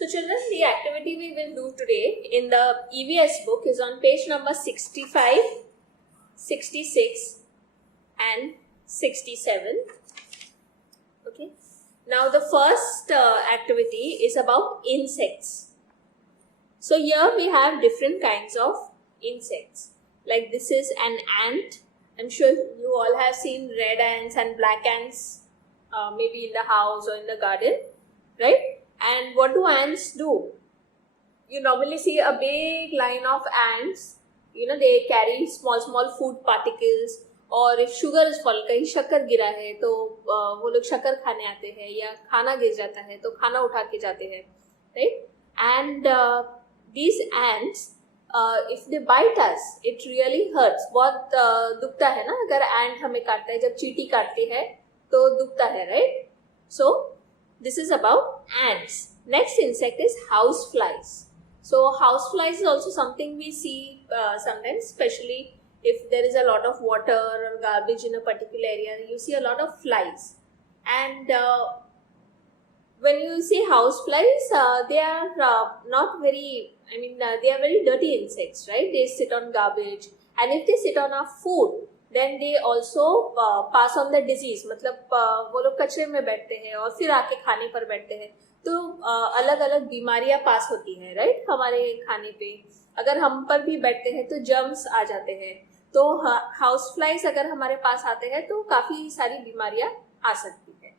So children, the activity we will do today in the EVS book is on page number 65, 66 and 67. Okay. Now the first activity is about insects. So here we have different kinds of insects. Like this is an ant. I'm sure you all have seen red ants and black ants maybe in the house or in the garden, right? And what do ants do? You normally see a big line of ants. They carry small food particles. और if sugar is fall, कहीं शक्कर गिरा है तो वो लोग शक्कर खाने आते हैं, या खाना गिर जाता है तो खाना उठा के जाते हैं, right? And these ants, if they bite us, it really hurts. बहुत दुखता है ना, अगर ant हमें काटता है, जब चींटी काटती है तो दुखता है, right? So this is about ants. Next insect is houseflies. So houseflies is also something we see sometimes, especially if there is a lot of water or garbage in a particular area. You see a lot of flies, and when you see houseflies, they are not very. They are very dirty insects, right? They sit on garbage, and if they sit on our food, then they also pass on the disease. मतलब वो लोग कचरे में बैठते हैं और फिर आके खाने पर बैठते हैं, तो अलग अलग बीमारियां पास होती हैं, राइट? हमारे खाने पे अगर हम पर भी बैठते हैं तो जर्म्स आ जाते हैं. तो हाउस फ्लाइज अगर हमारे पास आते हैं तो काफी सारी बीमारियां आ सकती है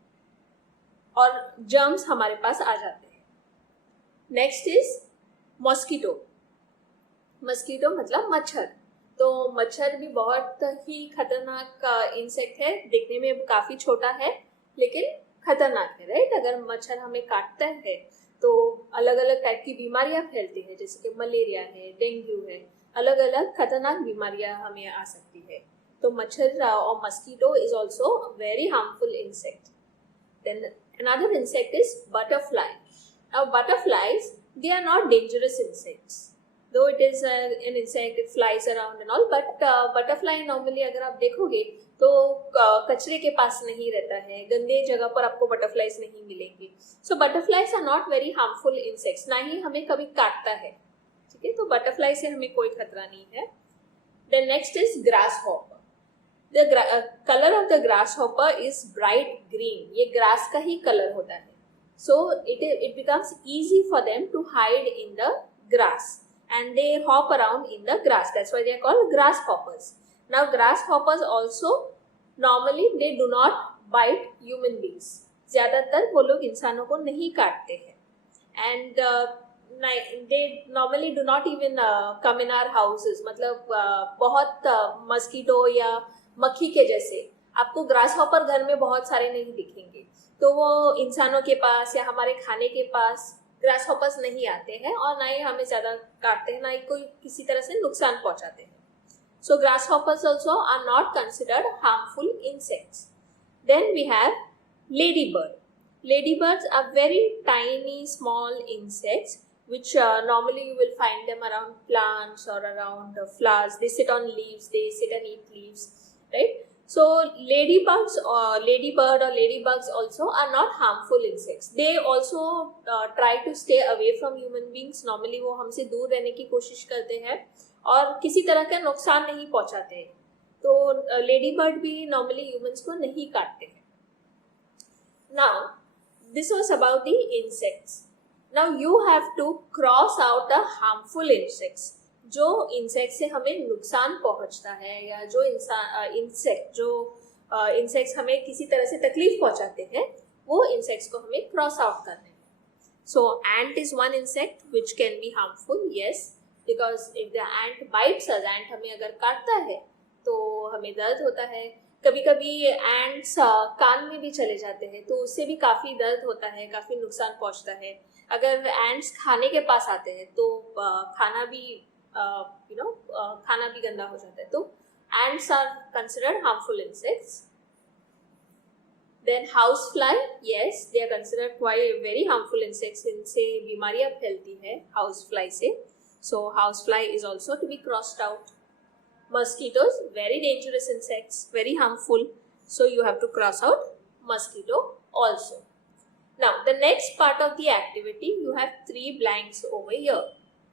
और जर्म्स हमारे पास आ जाते हैं. Next is mosquito. मॉस्किटो मतलब मच्छर. तो मच्छर भी बहुत ही खतरनाक इंसेक्ट है. देखने में काफी छोटा है लेकिन खतरनाक है, राइट? अगर मच्छर हमें काटता है तो अलग अलग टाइप की बीमारियां फैलती है, जैसे कि मलेरिया है, डेंगू है, अलग अलग खतरनाक बीमारियां हमें आ सकती है. तो मच्छर और mosquito is also very harmful insect. Then another insect is butterfly. Now butterflies, they are not dangerous insects. Though it is an insect, it flies around and all, but butterfly normally अगर आप देखोगे तो कचरे के पास नहीं रहता है, गंदे जगह पर आपको बटरफ्लाइज नहीं मिलेंगे. So butterflies are not very harmful insects, ना ही हमें कभी काटता है, ठीक है? तो बटरफ्लाई से हमें कोई खतरा नहीं है. Then next is grasshopper. The colour of the grasshopper is bright green. ये ग्रास का ही कलर होता है. So it becomes easy for them to hide in the grass, and they hop around in the grass. That's why they are called grasshoppers. Now grasshoppers also normally they do not bite human beings. ज़्यादातर वो लोग इंसानों को नहीं काटते हैं, and they normally do not even come in our houses. मतलब बहुत मस्कीटो या मक्खी के जैसे आपको ग्रासहॉपर घर में बहुत सारे नहीं दिखेंगे. तो वो इंसानों के पास या हमारे खाने के पास ग्रासहॉपर्स नहीं आते हैं और ना ही हमें ज़्यादा काटते हैं, ना ही कोई किसी तरह से नुकसान पहुंचाते हैं. So grasshoppers also are not considered harmful insects. Then we have ladybird. Ladybirds are very tiny small insects which normally you will find them around plants or around flowers. They sit on leaves, they sit and eat leaves, right? So ladybird or ladybugs also are not harmful insects. They also try to stay away from human beings. Normally वो हमसे दूर रहने की कोशिश करते हैं और किसी तरह का नुकसान नहीं पहुंचाते हैं. तो ladybird भी normally humans को नहीं काटते हैं. Now this was about the insects. Now you have to cross out the harmful insects. जो इंसेक्ट से हमें नुकसान पहुंचता है या जो इंसेक्ट्स हमें किसी तरह से तकलीफ पहुंचाते हैं, वो इंसेक्ट्स को हमें क्रॉस आउट करना है. So ant is one insect which can be harmful, yes, because if the ant bites us, ant हमें अगर काटता है तो हमें दर्द होता है. कभी कभी एंट्स कान में भी चले जाते हैं तो उससे भी काफ़ी दर्द होता है, काफ़ी नुकसान पहुंचता है. अगर एंट्स खाने के पास आते हैं तो खाना भी खाना भी गंदा हो जाता है. तो ants are considered harmful insects. Then housefly, yes, they are considered quite very harmful insects. इनसे बीमारियां फैलती है housefly से. So housefly is also to be crossed out. Mosquitoes, very dangerous insects, very harmful. So you have to cross out mosquito also. Now, the next part of the activity, you have 3 blanks over here.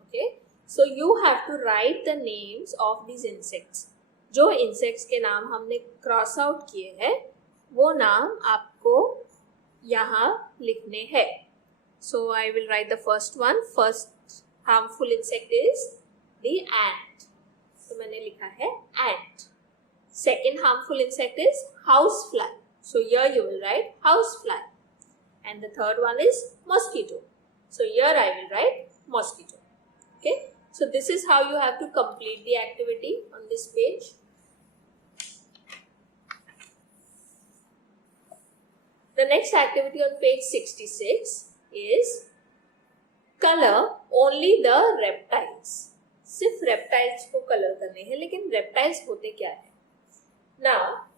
Okay, so you have to write the names of these insects. जो insects के नाम हमने cross out किए हैं, वो नाम आपको यहाँ लिखने हैं. So I will write the first one. First harmful insect is the ant. तो मैंने लिखा है ant. Second harmful insect is housefly. So here you will write housefly. And the third one is mosquito. So here I will write mosquito. Okay. So this is how you have to complete the activity on this page. The next activity on page 66 is color only the reptiles. सिर्फ reptiles को color करने हैं, लेकिन reptiles होते क्या है? Now,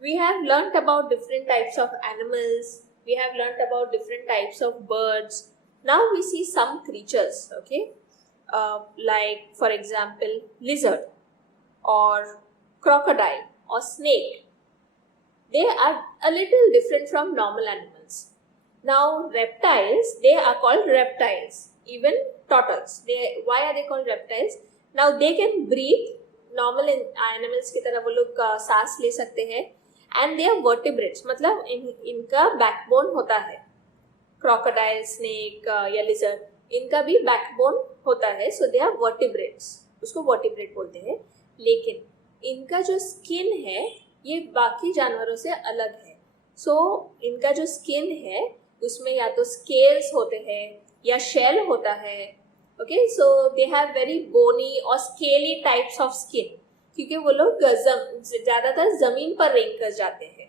we have learnt about different types of animals. We have learnt about different types of birds. Now we see some creatures, okay? Like for example, lizard or crocodile or snake. They are a little different from normal animals. Now reptiles, they are called reptiles. Even tortoise. Why are they called reptiles? Now they can breathe. Normal animals की तरह वो लोग सांस ले सकते हैं. And they are vertebrates. मतलब इनका backbone होता है. Crocodile, snake या lizard, इनका भी backbone होता है. So they are vertebrates. उसको vertebrate बोलते हैं. लेकिन इनका जो skin है, ये बाकी जानवरों से अलग है. So इनका जो skin है, उसमें या तो scales होते हैं या shell होता है. Okay, so they have very bony or scaly types of skin. क्योंकि वो लोग ज़्यादातर ज़मीन पर रेंग कर जाते हैं,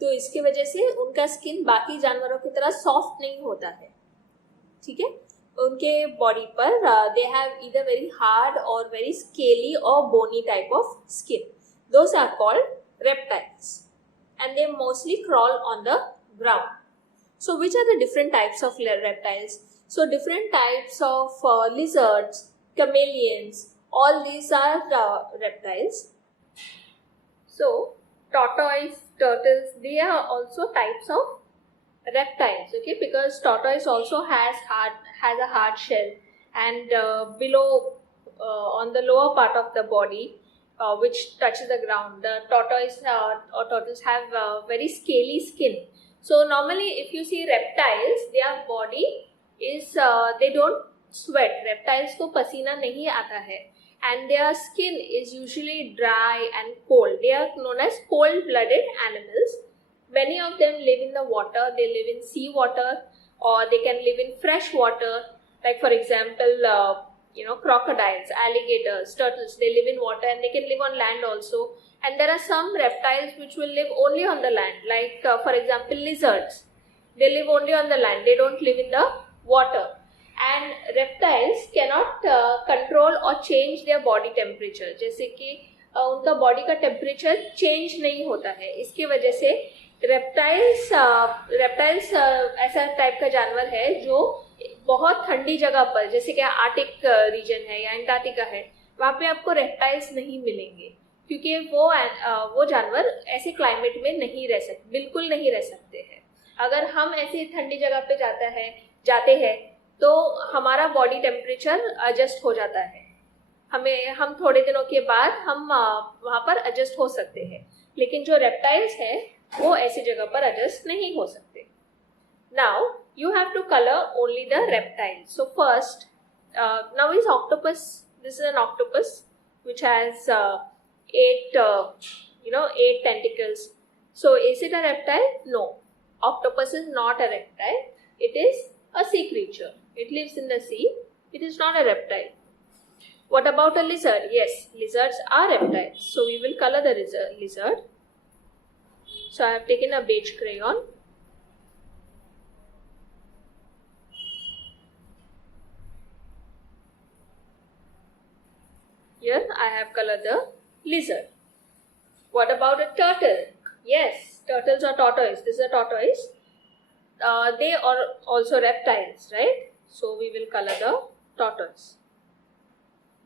तो इसकी वजह से उनका स्किन बाकी जानवरों की तरह सॉफ्ट नहीं होता है. ठीक है, उनके बॉडी पर they have either very hard और वेरी स्केली और bony type of skin. Those are called reptiles and they mostly crawl on the ground. So which are the different types of reptiles? So different types of lizards, chameleons, all these are reptiles. So tortoise, turtles, they are also types of reptiles. Okay, because tortoise also has a hard shell, and below on the lower part of the body, which touches the ground, the tortoise or turtles have very scaly skin. So normally, if you see reptiles, their body is they don't sweat. Reptiles को पसीना नहीं आता है, and their skin is usually dry and cold. They are known as cold-blooded animals. Many of them live in the water. They live in sea water, or they can live in fresh water. Like for example, crocodiles, alligators, turtles. They live in water and they can live on land also. And there are some reptiles which will live only on the land. Like for example, lizards. They live only on the land. They don't live in the water. And reptiles cannot control or change their body temperature. जैसे कि उनका body का temperature change नहीं होता है. इसकी वजह से रेप्टाइल्स ऐसा टाइप का जानवर है जो बहुत ठंडी जगह पर, जैसे कि आर्टिक रीजन है या अंटार्कटिका है, वहाँ पे आपको रेप्टाइल्स नहीं मिलेंगे, क्योंकि वो जानवर ऐसे क्लाइमेट में नहीं रह सकते, बिल्कुल नहीं रह सकते हैं. अगर हम ऐसी ठंडी जगह पे जाते हैं तो हमारा बॉडी टेम्परेचर एडजस्ट हो जाता है. हम थोड़े दिनों के बाद हम वहाँ पर एडजस्ट हो सकते हैं, लेकिन जो रेप्टाइल्स हैं वो ऐसी जगह पर एडजस्ट नहीं हो सकते. Now you have to color only the reptiles. So first, now is octopus. This is an octopus which has 8 tentacles. So is it a reptile? No. Octopus is not a reptile. It is a sea creature. It lives in the sea. It is not a reptile. What about a lizard? Yes, lizards are reptiles. So we will color the lizard. So I have taken a beige crayon. Here I have colored the lizard. What about a turtle? Yes, turtles are tortoise. This is a tortoise. They are also reptiles, right? So we will color the tortoise.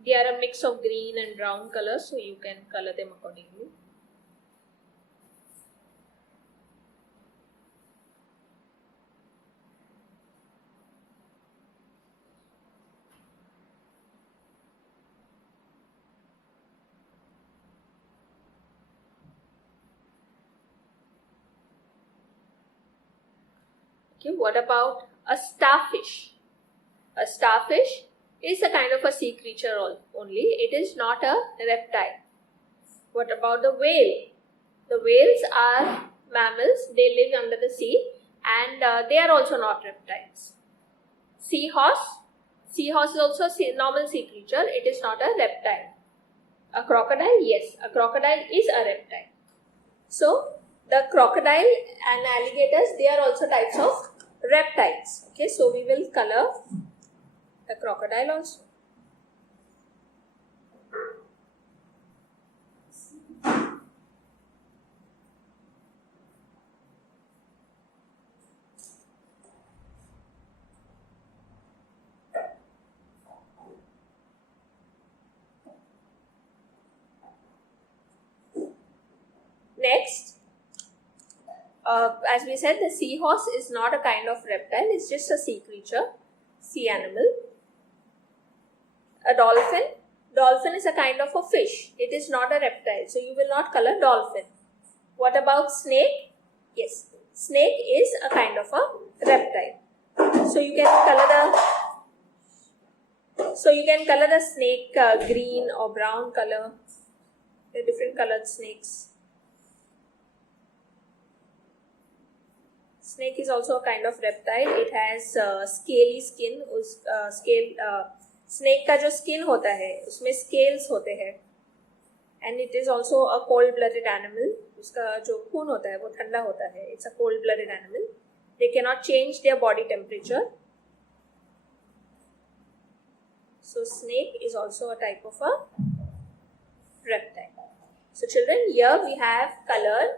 They are a mix of green and brown color, so you can color them accordingly. Okay, what about a starfish? A starfish is a kind of a sea creature only. It is not a reptile. What about the whale? The whales are mammals. They live under the sea and they are also not reptiles. Seahorse. Seahorse is also a normal sea creature. It is not a reptile. A crocodile? Yes, a crocodile is a reptile. So, the crocodile and alligators, they are also types of reptiles. Okay, so we will color the crocodile also. Next, as we said, the seahorse is not a kind of reptile, it's just a sea creature, sea animal. A dolphin. Dolphin is a kind of a fish. It is not a reptile, so you will not color dolphin. What about snake? Yes, snake is a kind of a reptile. So you can color the snake green or brown color. There are different colored snakes. Snake is also a kind of reptile. It has scaly skin. Snake का जो skin होता है उसमें scales होते हैं and it is also a cold blooded animal. उसका जो खून होता है वो ठंडा होता है. It's a cold blooded animal. They can not change their body temperature. So snake is also a type of a reptile. So children, here we have colored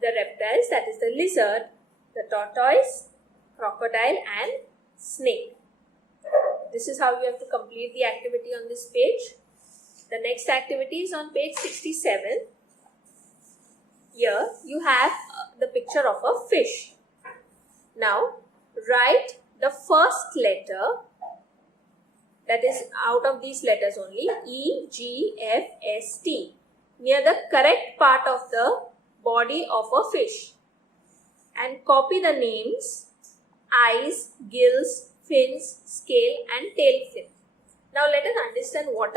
the reptiles, that is the lizard, the tortoise, crocodile and snake. This is how you have to complete the activity on this page. The next activity is on page 67. Here you have the picture of a fish. Now write the first letter, that is out of these letters only, E, G, F, S, T, near the correct part of the body of a fish and copy the names eyes, gills, fins, scale and tail fin. Now let us understand what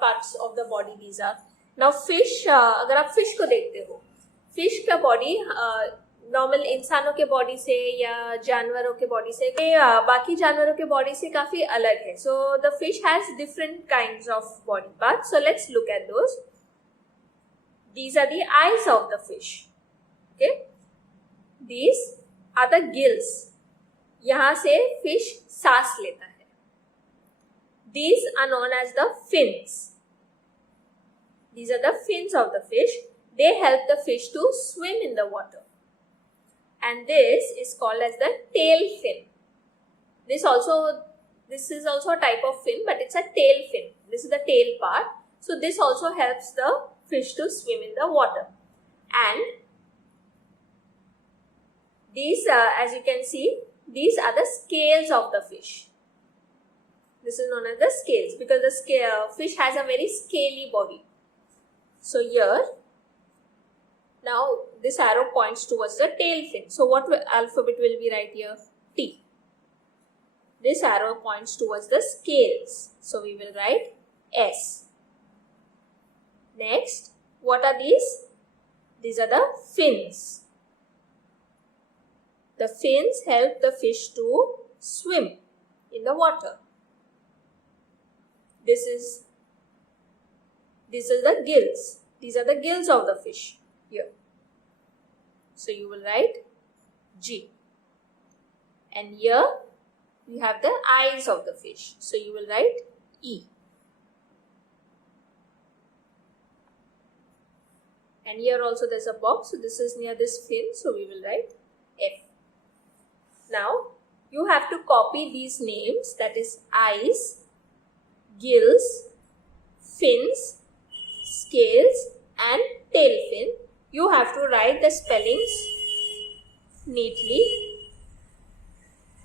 parts of the body these are. Now fish, अगर आप fish को देखते हो, fish का body normal इंसानों के body से या जानवरों के बॉडी से बाकी जानवरों के बॉडी से काफी अलग है. So the fish has different kinds of body parts. So let's look at those. These are the eyes of the fish. Okay, these are the gills. यहां से फिश सांस लेता है. These are known as the fins. These are the fins of the fish. They help the fish to swim in the water. And this is called as the tail fin. This is also a type of fin, but it's a tail fin. This is the tail part. So this also helps the fish to swim in the water. And these, as you can see, these are the scales of the fish. This is known as the scales because the fish has a very scaly body. So here, now this arrow points towards the tail fin. So what alphabet will we write here? T. This arrow points towards the scales. So we will write S. Next, what are these? These are the fins. The fins help the fish to swim in the water. These are the gills. These are the gills of the fish here. So you will write G. And here you have the eyes of the fish. So you will write E. And here also there's a box. So this is near this fin. So we will write F. Now you have to copy these names, that is eyes, gills, fins, scales and tail fin. You have to write the spellings neatly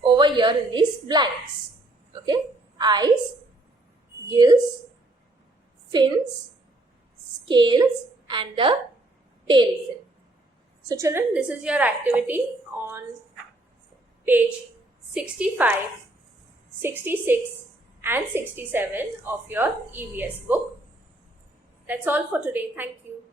over here in these blanks. Okay, eyes, gills, fins, scales and the tail fin. So children, this is your activity on page 65, 66 and 67 of your EVS book. That's all for today. Thank you.